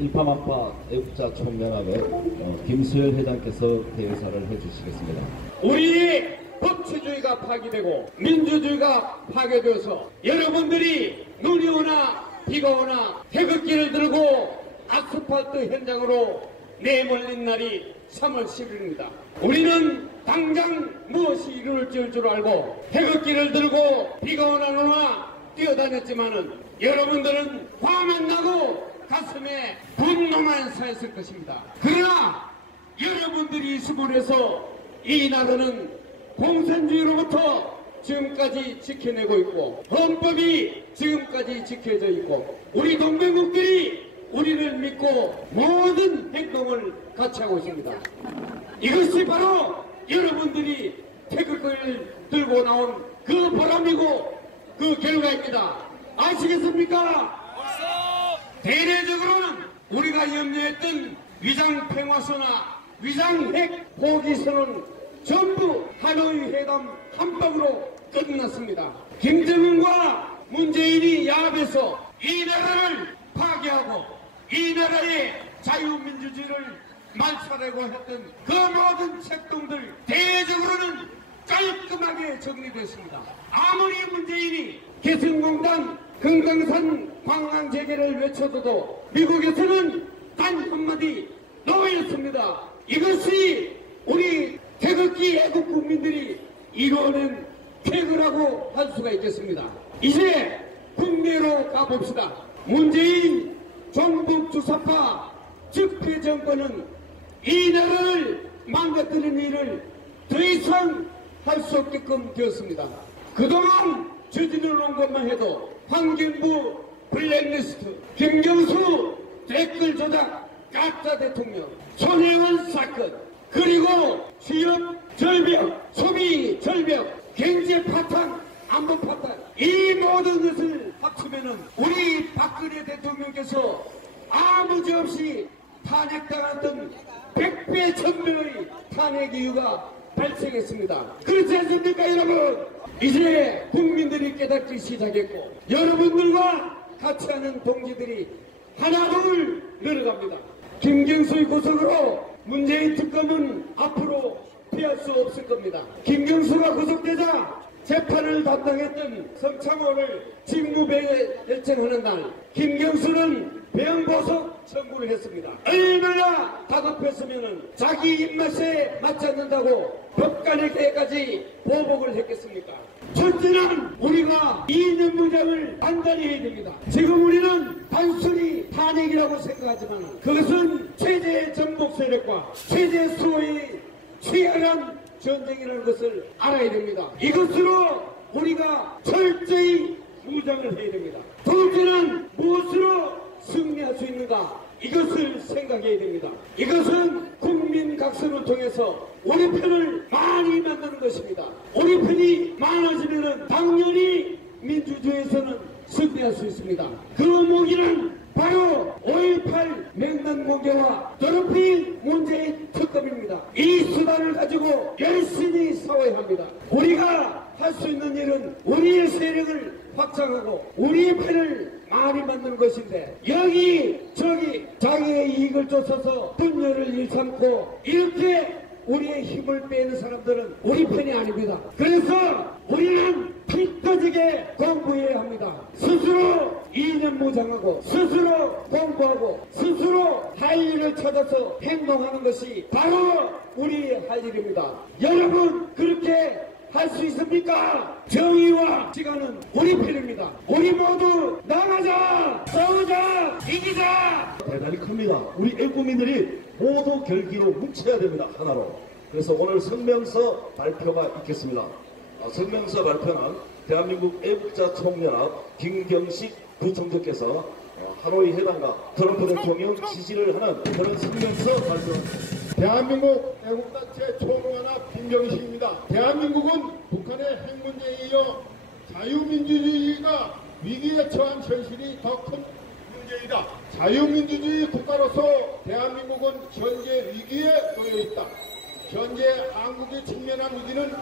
일파만파 애국자 총연합의 김수열 회장께서 대회사를 해주시겠습니다. 우리의 법치주의가 파괴되고 민주주의가 파괴되어서 여러분들이 눈이 오나 비가 오나 태극기를 들고 아스팔트 현장으로 내몰린 날이 3월 10일입니다. 우리는 당장 무엇이 이루어질 줄 알고 태극기를 들고 비가 오나 안 오나 뛰어다녔지만은 여러분들은 화만 나고 가슴에 분노만 쌓였을 것입니다. 그러나 여러분들이 있음으로 해서 이 나라는 공산주의로부터 지금까지 지켜내고 있고 헌법이 지금까지 지켜져 있고 우리 동맹국들이 우리를 믿고 모든 행동을 같이 하고 있습니다. 이것이 바로 여러분들이 태극기를 들고 나온 그 보람이고 그 결과입니다. 아시겠습니까? 대내적으로는 우리가 염려했던 위장평화서나 위장핵 포기서는 전부 하노이 회담 한 방으로 끝났습니다. 김정은과 문재인이 야합해서 이 나라를 파괴하고 이 나라의 자유민주주의를 말살하고 했던 그 모든 책동들 대외적으로는 깔끔하게 정리됐습니다. 아무리 문재인이 개성공단 금강산 광항 재개를 외쳐도 미국에서는 단 한마디 노였습니다. 이것이 우리 태극기 애국 국민들이 이뤄낸 태그라고 할 수가 있겠습니다. 이제 국내로 가봅시다. 문재인 종북 주사파 적폐 정권은 이 나라를 망가뜨리는 일을 더 이상 할 수 없게끔 되었습니다. 그동안 저지르 놓은 것만 해도 환경부 블랙리스트, 김경수 댓글 조작, 가짜 대통령, 손혜원 사건, 그리고 취업 절벽, 소비 절벽, 경제 파탄, 안보 파탄, 이 모든 것을 합치면은 우리 박근혜 대통령께서 아무 죄 없이 탄핵당했던 100배 1000배의 탄핵 이유가 발생했습니다. 그렇지 않습니까, 여러분? 이제 국민들이 깨닫기 시작했고 여러분들과 같이 하는 동지들이 하나둘 늘어갑니다. 김경수의 구속으로 문재인 특검은 앞으로 피할 수 없을 겁니다. 김경수가 구속되자 재판을 담당했던 성창호를 직무배에 열정하는 날 김경수는 배영보석 청구를 했습니다. 얼마나 다급했으면 자기 입맛에 맞지 않는다고 법관에게까지 보복을 했겠습니까? 첫째는 우리가 이념 무장을 단단히 해야 됩니다. 지금 우리는 단순히 탄핵이라고 생각하지만 그것은 체제의 전복 세력과 체제 수호의 치열한 전쟁이라는 것을 알아야 됩니다. 이것으로 우리가 철저히 무장을 해야 됩니다. 둘째는 무엇으로 승리할 수 있는가? 이것을 생각해야 됩니다. 이것은 국민 각성을 통해서 우리 편을 많이 만드는 것입니다. 우리 편이 많아지면 당연히 민주주의에서는 승리할 수 있습니다. 그 무기는 바로 5.18 맹단 공개와 더럽힌 문재인 특검입니다. 이 수단을 가지고 열심히 싸워야 합니다. 우리가 할 수 있는 일은 우리의 세력을 확장하고 우리의 편을 많이 만드는 것인데 여기 저기 자기의 이익을 쫓아서 분열을 일삼고 이렇게 우리의 힘을 빼는 사람들은 우리 편이 아닙니다. 그래서 우리는 피 터지게 공부해야 합니다. 스스로 이념 무장하고 스스로 공부하고 스스로 할 일을 찾아서 행동하는 것이 바로 우리의 할 일입니다. 여러분 그렇게 할 수 있습니까? 정의와 시간은 우리 편입니다. 우리 모두 나가자! 싸우자! 이기자! 대단히 큽니다. 우리 애국민들이 모두 결기로 뭉쳐야 됩니다. 하나로. 그래서 오늘 성명서 발표가 있겠습니다. 성명서 발표는 대한민국 애국자 총연합 김경식 부총재께서 하노이 회담과 트럼프 대통령 지지를 하는 그런 성명서 발표합니다. 대한민국 애국단체 총연합 김경식입니다. 대한민국은 북한의 핵 문제에 이어 자유민주주의가 위기에 처한 현실이 더 큰 문제이다. 자유민주주의 국가로서 대한민국은 현재 위기에 놓여 있다. 현재 한국이 직면한 위기는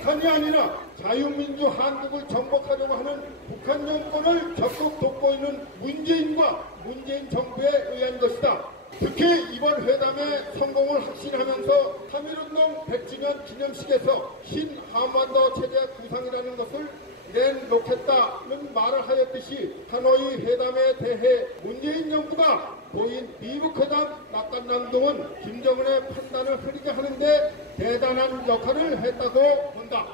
북한이 아니라 자유민주 한국을 정복하려고 하는 북한 정권을 적극 돕고 있는 문재인과 문재인 정부에 의한 것이다. 특히 이번 회담의 성공을 확신하면서 3.1운동 100주년 기념식에서 신한반도 체제 구상이라는 것을 내놓겠다는 말을 하였듯이 하노이 회담에 대해 문재인 정부가 보인 미국 회담 낙관남동은 김정은의 판단을 흐리게 하는데 대단한 역할을 했다고 본다.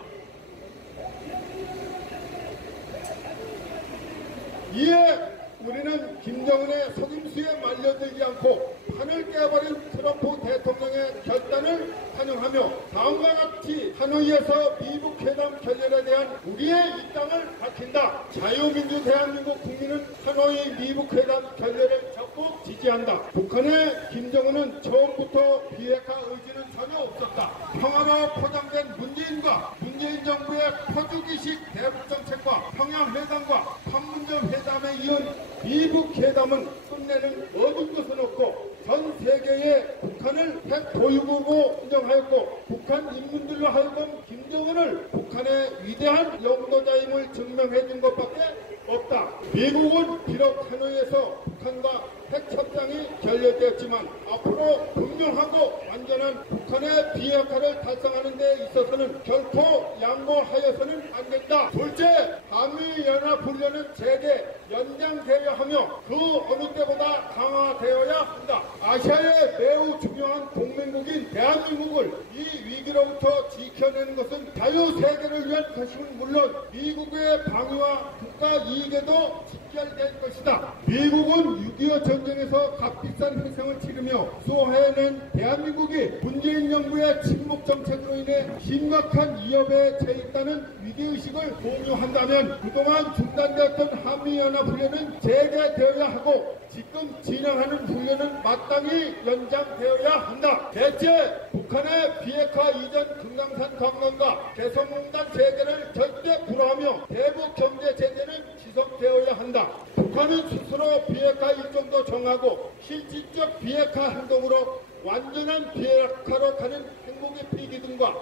이에 우리는 김정은의 속임수에 말려들지 않고 판을 깨버린 트럼프 대통령의 결단을 환영하며 다음과 같이 하노이에서 미국 회담 결렬에 대한 우리의 입장을 밝힌다. 자유민주 대한민국 국민은 하노이 미국 회담 결렬을 적극 지지한다. 북한의 김정은은 처음부터 비핵화 의지는 전혀 없었다. 평화로 포장된 문재인과 문재인 정부의 퍼주기식 대북정책과 평양회담과 판문점 회담에 이은 미국 회담은 끝내는 얻은 것은 없고 전 세계에 북한을 핵 보유국으로 인정하였고 북한 인민들로 하여금 김정은을 북한의 위대한 영도자임을 증명해 준 것밖에 없다. 미국은 비록 하노이에서 북한과 핵 협상이 결렬되었지만 앞으로 분명하고 완전한 북한의 비핵화를 달성하는 데 있어서는 결코 양보하여서는 안 된다. 둘째, 한미연합훈련은 제게 연장되어야 하며 그 어느 때보다 강화되어야 한다. 아시아의 매우 중요한 동맹국인 대한민국을 이 위기로부터 지켜내는 것은 자유세계를 위한 것임은 물론 미국의 방위와 국가 이익에도 직결될 것이다. 미국은 6.25 전쟁에서 값비싼 희생을 치르며 수호해낸 대한민국이 문재인 정부의 침묵 정책으로 인해 심각한 위협에 처했다는 위기의식을 공유한다면 그동안 중단되었던 한미연합훈련은 재개되어야 하고 지금 진행하는 훈련은 마땅히 연장되어야 한다. 대체 북한의 비핵화 이전 금강산 관광과 개성공단 재개를 절대 불허하며 대북 경제 제재는 지속되어야 한다. 북한은 스스로 비핵화 일정도 정하고 실질적 비핵화 행동으로 완전한 비핵화로 가는 행복의 필기 등과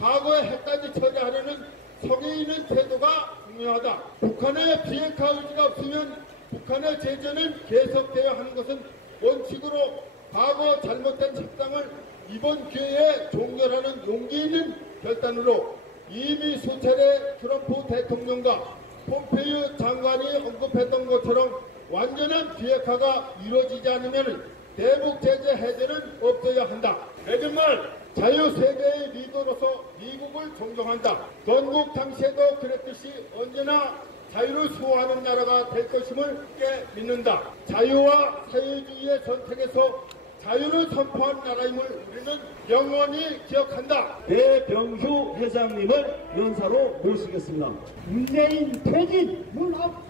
과거의 핵까지 처리하려는 성에 있는 태도가 중요하다. 북한의 비핵화 의지가 없으면 북한의 제재는 계속되어야 하는 것은 원칙으로 과거 잘못된 협상을 이번 기회에 종결하는 용기 있는 결단으로 이미 수차례 트럼프 대통령과 폼페이오 장관이 언급했던 것처럼 완전한 비핵화가 이루어지지 않으면 대북 제재 해제는 없어야 한다. 내는 말 자유세계의 리더로서 미국을 존경한다. 건국 당시에도 그랬듯이 언제나 자유를 수호하는 나라가 될 것임을 깨 믿는다. 자유와 사회주의의 선택에서 자유를 선포한 나라임을 우리는 영원히 기억한다. 배병휴 회장님을 연사로 모시겠습니다. 문재인 퇴진 문앞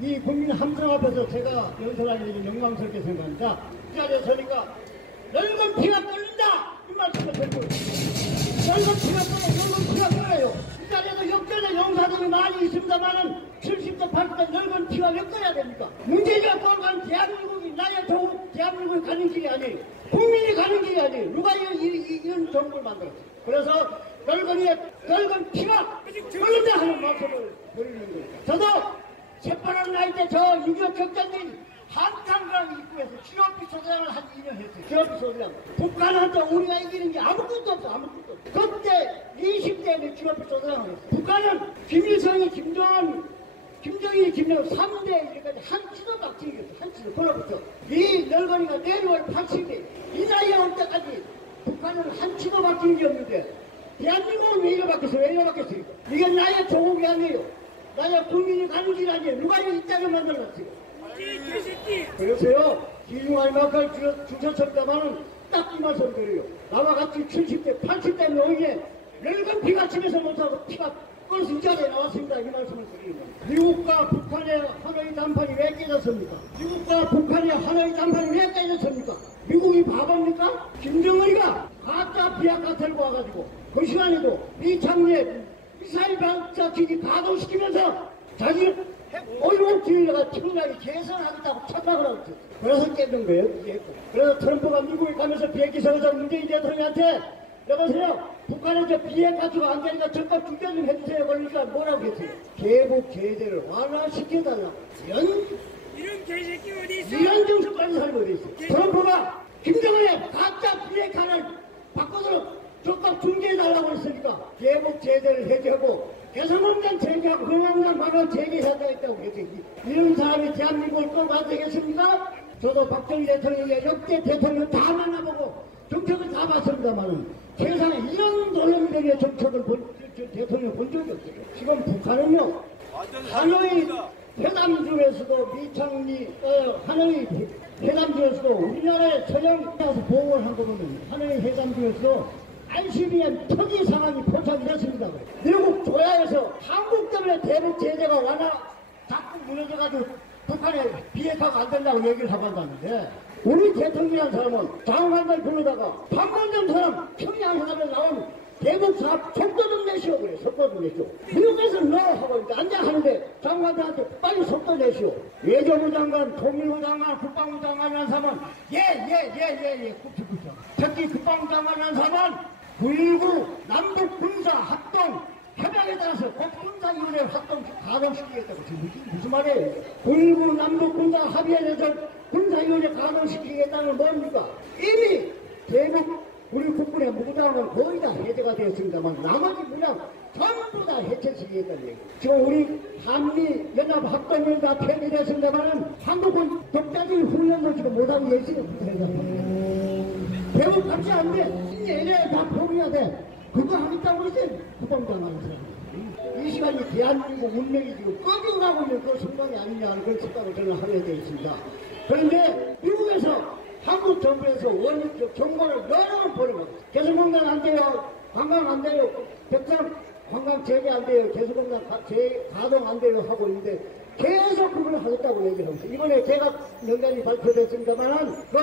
이 국민 함성 앞에서 제가 연설하는 일이 영광스럽게 생각합니다. 이 자리에 서니까 늙은 피가 끓는다 이 말씀을 드리고 늙은 피가 끓어요. 늙은 피가 끓어요. 이 자리에도 역전의 용사들이 많이 있습니다만은 70대 80대 늙은 피가 왜 끓어야 됩니까? 문재인이가 돌아간 대한민국이 나의 대한민국이 가는 길이 아니에요. 국민이 가는 길이 아니에요. 누가 이런 정부를 만들었어요. 그래서 늙은 피가 끓는다 하는 말씀을 드리는 거예요. 저도 새파란 나이 때 저 6.25 격전진 한탄강 입구에서 GOP 소장을 한 2년 했어요. GOP 소장. 북한한테 우리가 이기는 게 아무것도 없어. 아무것도 없어. 그때 20대에 GOP 소장을 했어요. 북한은 김일성이 김정일이 김정은 3대 이제까지 한 치도 박치기였어. 한 치도. 그로부터 이 늙은이가 내려올 80대 이 나이에 올 때까지 북한은 한 치도 박힌 게 없는데 대한민국은 왜 이래 바뀌었어요? 이게 나의 조국이 아니에요. 나의 국민이 가는 길 아니에요. 누가 이 땅을 만들었어요? 그래서요, 기중할 막할 주셨습니다만은 딱 이 말씀 드려요. 나와 같이 70대, 80대 노인에 늙은 피가 집에서 못하고 피가 끓어서 이 자리에 나왔습니다. 이 말씀을 드리는 거예요. 미국과 북한의 하노이 담판이 왜 깨졌습니까? 미국과 북한의 하노이 담판이 왜 깨졌습니까? 미국이 바보입니까? 김정은이가 가짜 비핵화 들고 와가지고 그 시간에도 이창리에 미사일 발사기지 가동시키면서 자기는 오일원 기밀려가 청나게 개선하겠다고 착각을 하고 있어요. 그래서 깨진 거예요. 그래서 트럼프가 미국에 가면서 비행기 세워서 문재인 대통령한테 여보세요. 북한에 저 비핵화주가 안 되니까 적합 중재 좀 해주세요. 그러니까 뭐라고 했어요? 개국 제재를 완화시켜달라고. 이런 개새끼 어디 있어? 이런 정신까지 살고 어디 있어? 트럼프가 김정은의 가짜 비핵화를 바꿔서 적합 중재해달라고 했으니까 개국 제재를 해제하고 개성공단 제재하고 흥황단 방을 제재해야 했다고 했지. 이런 사람이 대한민국을 끌어가야 되겠습니까? 저도 박정희 대통령의 역대 대통령 다 만나보고 정책을 다 봤습니다만은 세상에 이런 놀라미들의 정책을 대통령 본 적이 없어요. 지금 북한은요, 하노이 회담 중에서도 미창리 하노이 회담 중에서도 우리나라의 서양 가서 보고를 한 거 보면 하노이 회담 중에서도 ICBM 특이 상황이 포착이 됐습니다. 미국 조야에서 한국 때문에 대북 제재가 완화 자꾸 무너져가지고 북한에 비핵화가 안 된다고 얘기를 하고 한다는데 우리 대통령이라는 사람은 장관들 부르다가 박만점 사람 평양회담에 나온 대북 사업 속도 좀 내시오 그래. 속도 좀 내시오. 미국에서 너 하고 앉아 하는데 장관들한테 빨리 속도 내시오. 외교부 장관, 통일부 장관, 국방부 장관이라는 사람은 예 특히 국방부 장관이라는 사람은 9.19 남북 군사 합동 협약에 따라서 국군사위원회 활동 가동시키겠다고 지금 무슨 말이에요? 9.19 남북 군사 합의에 대해서 군사위원회 가동시키겠다는 건 뭡니까? 이미 대북 우리 국군의 무장은 거의 다 해제가 되었습니다만 나머지 무장 전부 다 해체시키겠다는 얘기. 지금 우리 한미 연합 합동을 다 폐기됐습니다만은 한국은 독자적인 훈련도 지금 못하고 열심히 대북 값이 안 돼. 얘네 다 포기해야 돼. 그거 하겠다고 했어요. 국방장관에서. 이 시간이 대한민국 운명이 지금 꺼져가고 있는 그 순간이 아니냐 하는 그런 생각을 저는 하게 되어 있습니다. 그런데 미국에서 한국 정부에서 원칙적 정보를 여러 번 보내고 개성공단 안 돼요. 관광 안 돼요. 백상 관광 제재 안 돼요. 개성공단 가동 안 돼요 하고 있는데 계속 그걸 하겠다고 얘기를 하고 있어요. 이번에 제각 명단이 발표됐습니다만은 그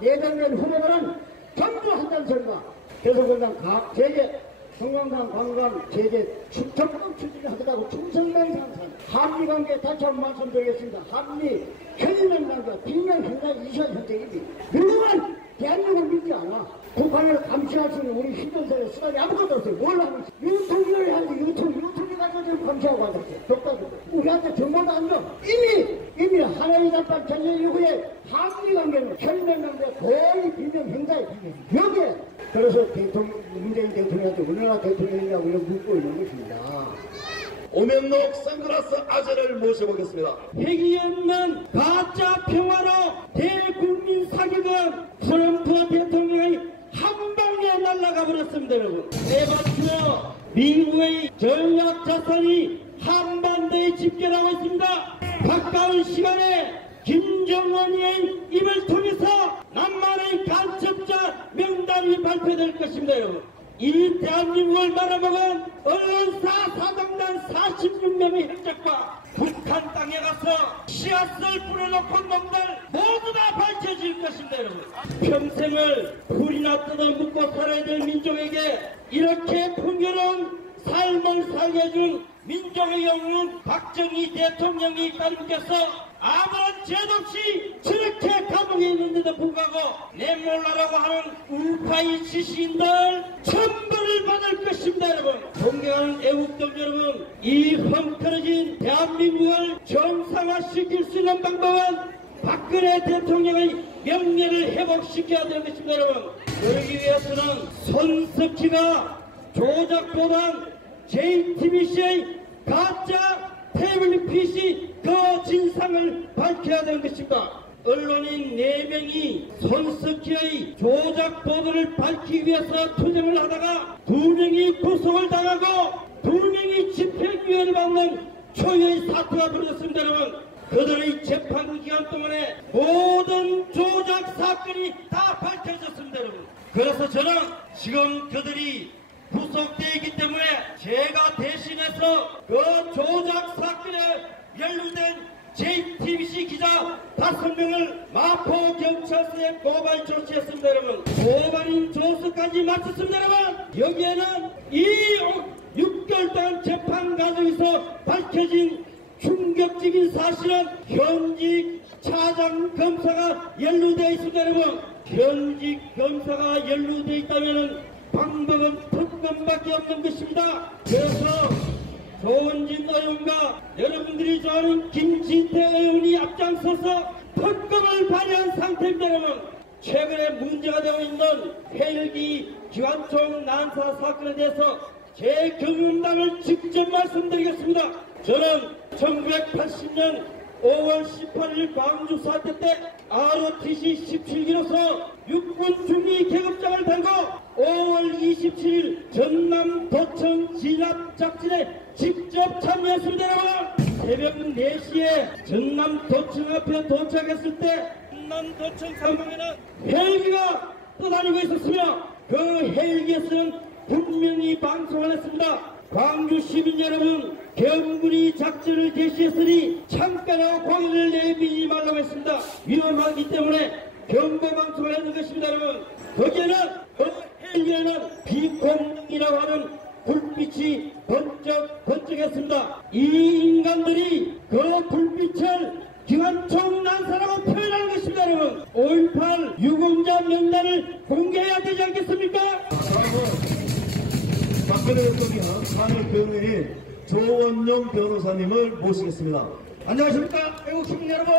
내각내정된 후보들은 전부 한다는 소리가 개성공단 제재 성광단 관광 제재 적극 추진하겠다고 충성맹상산 한미관계 다시 한번 말씀드리겠습니다. 한미 현인관계가 비명 현장 이전 현장이니 미국은 대한민국을 믿지 않아. 북한을 감시할 수 있는 우리 휴전선의 수단이 아무것도 없어요. 뭘 하고 있어? 유통기를 해야지. 유통기 가지고 지금 감시하고 앉았어요. 독자적으로. 우리한테 정보도 안 줘. 이미 하나의 단판 전쟁 이후에 한미관계는 현인관계가 거의 비명 현장이 비명. 여기에 그래서 문재인 대통령한테 우리나라 대통령이라고 묻고 있는 것입니다. 오명록 선글라스 아재를 모셔보겠습니다. 핵이 없는 가짜 평화로 대국민 사격은 트럼프 대통령이 한 방에 날아가 버렸습니다. 여러분, 내맞추어 미국의 전략 자산이 한반도에 집결하고 있습니다. 가까운 시간에 김정은의 입을 통해서 남한의 간첩자 명단이 발표될 것입니다. 여러분, 이 대한민국을 말아먹은 언론사 사당단 46명의 행적과 북한 땅에 가서 씨앗을 뿌려놓고 놈들 모두 다 밝혀질 것입니다. 여러분, 평생을 불이나 뜯어 묻고 살아야 될 민족에게 이렇게 풍요로운 삶을 살게 해준 민족의 영웅 박정희 대통령이 따님께서 아무런 죄도 없이 저렇게 감옥에 있는데도 불구하고 내몰라라고 하는 우파의 지시인들 천벌을 받을 것입니다. 여러분, 존경하는 애국들 여러분, 이 헝클어진 대한민국을 정상화시킬 수 있는 방법은 박근혜 대통령의 명예를 회복시켜야 되는 것입니다. 여러분, 그러기 위해서는 손석희가 조작보단 JTBC의 가짜 태블릿 PC 그 진상을 밝혀야 되는 것입니다. 언론인 4명이 손석희의 조작 보도를 밝히기 위해서 투쟁을 하다가 2명이 구속을 당하고 2명이 집행유예를 받는 초유의 사태가 벌어졌습니다. 여러분, 그들의 재판 기간 동안에 모든 조작 사건이 다 밝혀졌습니다. 여러분, 그래서 저는 지금 그들이 구속되어 있기 때문에 제가 대신해서 그 조작 사건에 연루된 JTBC 기자 5명을 마포 경찰서에 고발 조치했습니다. 여러분, 고발인 조서까지 마쳤습니다. 여러분, 여기에는 이 6개월 동안 재판 과정에서 밝혀진 충격적인 사실은 현직 차장 검사가 연루되어 있습니다. 여러분, 현직 검사가 연루되어 있다면 방법은 특검밖에 없는 것입니다. 그래서 조원진 의원과 여러분들이 좋아하는 김진태 의원이 앞장서서 특검을 발의한 상태입니다. 여러분, 최근에 문제가 되고 있는 헬기 기관총 난사 사건에 대해서 제 경험담을 직접 말씀드리겠습니다. 저는 1980년 5월 18일 광주 사태 때 ROTC 17기로서 육군 중위 계급장을 달고 5월 27일 전남 도청 진압 작전에 직접 참여했습니다. 여러분, 새벽 4시에 전남 도청 앞에 도착했을 때 전남 도청 상공에는 헬기가 떠다니고 있었으며 그 헬기에서는 분명히 방송을 했습니다. 광주 시민 여러분, 경군이 작전을 개시했으니 창가나 광야를 내밀지 말라고 했습니다. 위험하기 때문에 경고 방송을 했는 것입니다. 여러분, 거기에는 그 헬기에는 비공능이라고 하는 불빛이 번쩍번쩍했습니다. 이 인간들이 그 불빛을 기관총 난사라고 표현하는 것입니다. 여러분, 5.18 유공자 명단을 공개해야 되지 않겠습니까? 박근혜 대통령 상임변호인 조원영 변호사님을 모시겠습니다. 안녕하십니까, 애국시민 여러분.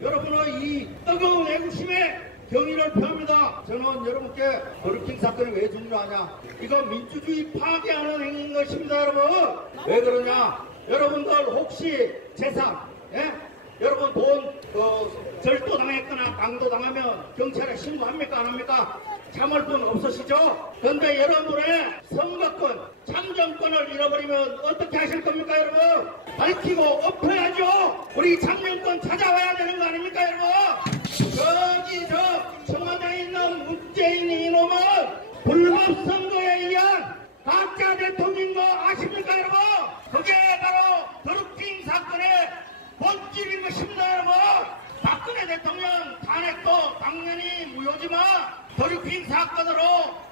여러분의 이 뜨거운 애국심에 경의를 표합니다. 저는 여러분께 버르킹 사건이 왜 중요하냐, 이거 민주주의 파괴하는 행위인 것입니다. 여러분, 왜 그러냐, 여러분들 혹시 재산, 여러분 돈 절도당했거나 강도당하면 경찰에 신고합니까 안 합니까? 참을 분 없으시죠? 그런데 여러분의 선거권, 참정권을 잃어버리면 어떻게 하실 겁니까, 여러분? 밝히고 엎어야죠. 우리 참정권 찾아와야 되는 거 아닙니까, 여러분? 저기 청와대에 있는 문재인 이놈은 불법 선거에 의한 가짜 대통령인 거 아십니까, 여러분? 그게 바로 드루킹 사건의 본질인 것입니다. 여러분, 박근혜 대통령 탄핵도 당연히 무효지만 드루킹 사건으로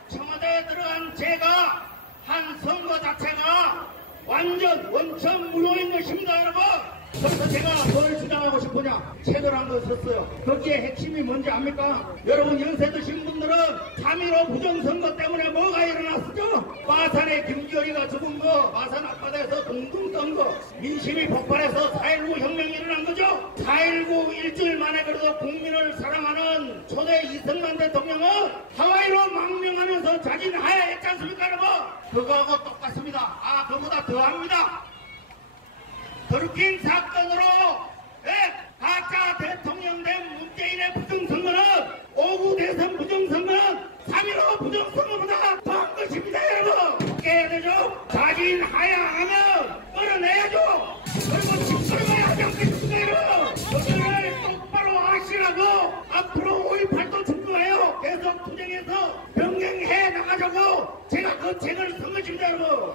청와대에 들어간 제가 한 선거 자체가 완전 원천 무효인 것입니다. 여러분, 그래서 제가 뭘 주장하고 싶으냐, 책을 한 권 썼어요. 거기에 핵심이 뭔지 압니까? 여러분, 연세 드신 분들은 3.15 부정선거 때문에 뭐가 일어났었죠? 마산에 김기현이가 죽은 거, 마산 앞바다에서 둥둥 떤 거, 민심이 폭발해서 4.19 혁명이 일어난 거죠? 4.19 일주일 만에 그래도 국민을 사랑하는 초대 이승만 대통령은 하와이로 망명하면서 자진하야했지 않습니까, 여러분? 그거하고 똑같습니다. 그보다 더합니다. 드루킹 사건으로 가짜 대통령 된 문재인의 부정선거는, 5구 대선 부정선거는 3.15 부정선거보다 더한 것입니다. 여러분, 깨야 되죠? 자진하야하면 끌어내야죠. 그리고 짓밟아야 하지 않겠습니까, 여러분? 그걸 똑바로 아시라고 앞으로 5.18도 준비해요. 계속 투쟁해서 변경해 나가자고 제가 그 책을 쓴 것입니다. 여러분.